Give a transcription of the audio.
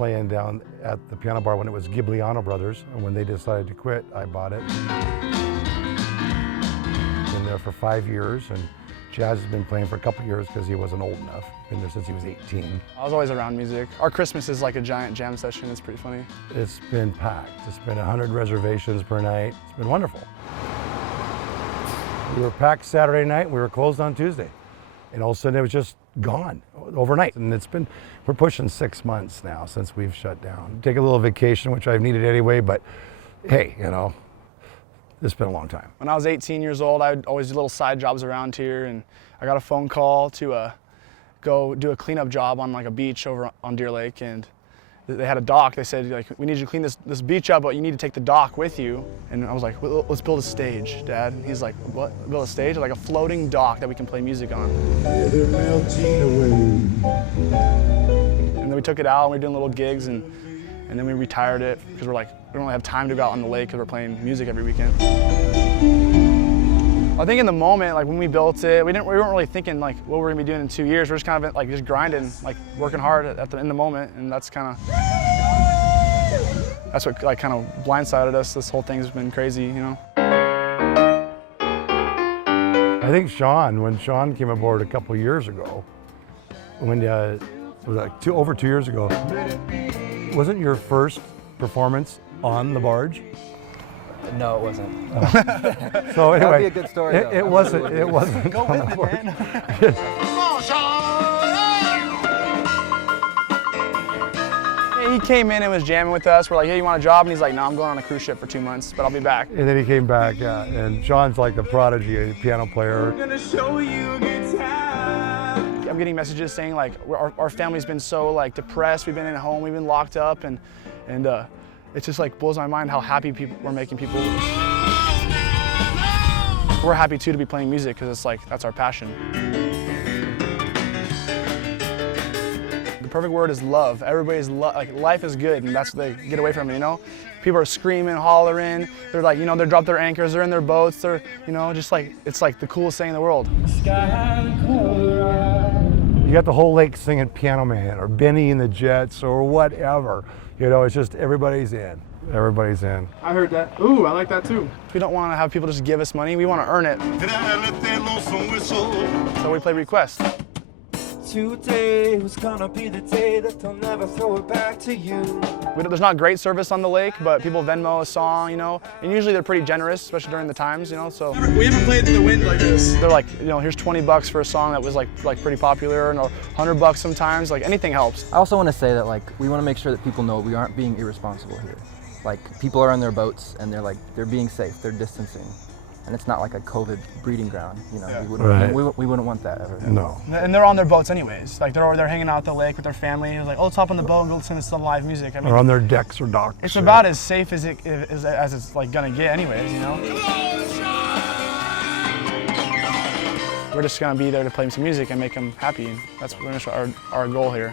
playing down at the piano bar when it was Giuliano Brothers, and when they decided to quit, I bought it. Been there for 5 years, and Chaz has been playing for a couple years because he wasn't old enough. Been there since he was 18. I was always around music. Our Christmas is like a giant jam session. It's pretty funny. It's been packed. It's been 100 reservations per night. It's been wonderful. We were packed Saturday night. We were closed on Tuesday. And all of a sudden it was just gone overnight. And we're pushing 6 months now since we've shut down. Take a little vacation, which I've needed anyway, but hey, you know, it's been a long time. When I was 18 years old, I would always do little side jobs around here, and I got a phone call to go do a cleanup job on like a beach over on Deer Lake, and they had a dock. They said, like, we need you to clean this beach up, but you need to take the dock with you. And I was like, well, let's build a stage, Dad. And he's like, what? Build a stage? Like a floating dock that we can play music on. And then we took it out and we were doing little gigs, and then we retired it because we're like, we don't really have time to go out on the lake because we're playing music every weekend. I think in the moment, like when we built it, we weren't really thinking like what we're gonna be doing in 2 years. We're just kind of like just grinding, like working hard in the moment, and that's what like kind of blindsided us. This whole thing's been crazy, you know. I think when Sean came aboard a couple years ago, when it was like over 2 years ago, wasn't your first performance on the barge? No, it wasn't. So anyway, that'd be a good story. It wasn't. It wasn't. Go with it, man. He came in and was jamming with us. We're like, hey, you want a job? And he's like, no, I'm going on a cruise ship for 2 months, but I'll be back. And then he came back, yeah. And Sean's like the prodigy, a piano player. I'm gonna show you a good time. I'm getting messages saying like, our family's been so like depressed. We've been at home. We've been locked up, and it just like blows my mind how happy we're making people. We're happy too to be playing music because it's like, that's our passion. The perfect word is love. Everybody's like, life is good, and that's what they get away from it, you know? People are screaming, hollering. They're like, you know, they drop their anchors, they're in their boats, they're, you know, just like, it's like the coolest thing in the world. You got the whole lake singing Piano Man or Benny and the Jets or whatever. You know, it's just everybody's in. Everybody's in. I heard that. Ooh, I like that too. We don't want to have people just give us money. We want to earn it. So we play requests. Today was gonna be the day that they'll never throw it back to you. There's not great service on the lake, but people Venmo a song, you know, and usually they're pretty generous, especially during the times, you know, so. We haven't played in the wind like this. They're like, you know, here's 20 bucks for a song that was like pretty popular, and or 100 bucks sometimes, like anything helps. I also want to say that like we want to make sure that people know we aren't being irresponsible here. Like people are on their boats and they're being safe, they're distancing. And it's not like a COVID breeding ground, you know. Yeah. We wouldn't want that ever. No. And they're on their boats anyways. Like they're hanging out at the lake with their family. It's like, oh, let's hop on the boat and go listen to some live music. I mean, or on their decks or docks. It's about as safe as it's like gonna get anyways, you know. We're just gonna be there to play some music and make them happy. That's our goal here.